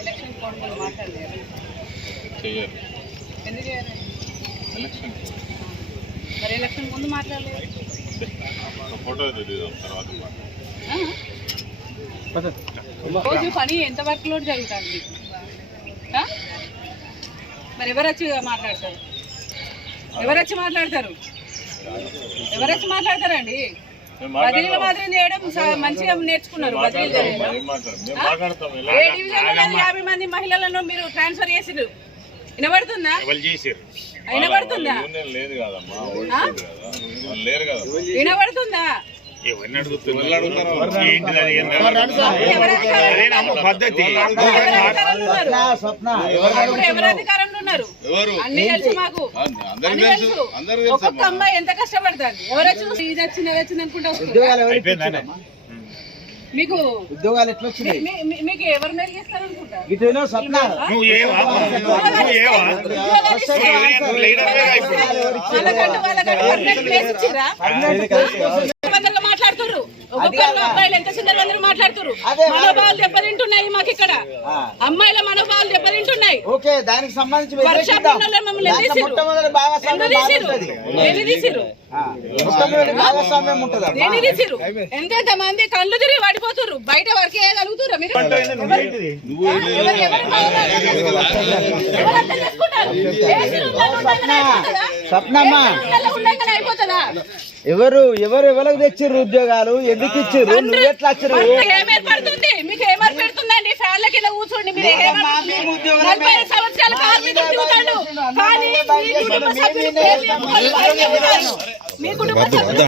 election code మీద మాట్లాడలేదు చెయ్యరు ఎందుకు చేయరు ఎలక్షన్ మరి ఎలక్షన్ ముందు మాట్లాడలేదు ఫోటో దిగుదాం తర్వాత రోజు పని ఎంత వర్క్ లోడ్ జరుగుతుంది మరి ఎవరు వచ్చి మాట్లాడతారు ఎవరు వచ్చి మాట్లాడతారండి బదిలీల మాత్రం చేయడం మంచిగా నేర్చుకున్నారు బదిలీలు చేయడం ఏ డివిజన్ 50 మంది మహిళలను మీరు ట్రాన్స్ఫర్ చేసిరు వినబడుతుందా వినబడుతుందా వినబడుతుందా ఎవరు అధికారంలో ఉన్నారు అన్ని తెలుసు మాకు అన్ని తెలుసు ఒక్కొక్క అమ్మాయి ఎంత కష్టపడుతుంది ఎవరు వచ్చి ఇది వచ్చింది అది వచ్చింది అనుకుంటా మీకు ఉద్యోగాలు ఎట్లా వచ్చినాయి మీకు ఎవరు మేలు చేస్తారు అనుకుంటా మాట్లాడుతున్నారు ఒక్కొక్కరు అబ్బాయిలు ఎంత సుందరంగా మాట్లాడుతున్నారు మనోభావాలు దెబ్బతింటున్నాయి మాకు ఇక్కడ అమ్మాయిల మనోభావాలు దెబ్బతింటున్నాయి దానికి సంబంధించి ఎంత మంది కళ్ళు తిరిగి పడిపోతున్నారు బయట వర్క్ చేయగలుగుతారు మీరు అయిపోతుందా ఎవరు ఎవరికి తెచ్చిర్రు ఉద్యోగాలు ఎందుకు ఇచ్చిర్రు నువ్వు ఎట్లా వచ్చిర్రు ఏమేర్పడుతుంది మీకు ఏమేర్పెడుతుందండి ఫ్యాన్ల కింద కూర్చోండి మీరు 40 సంవత్సరాల కార్మికులు తిరుగుతాడు కానీ మీ కుటుంబ సభ్యులు మీ కుటుంబ సభ్యులు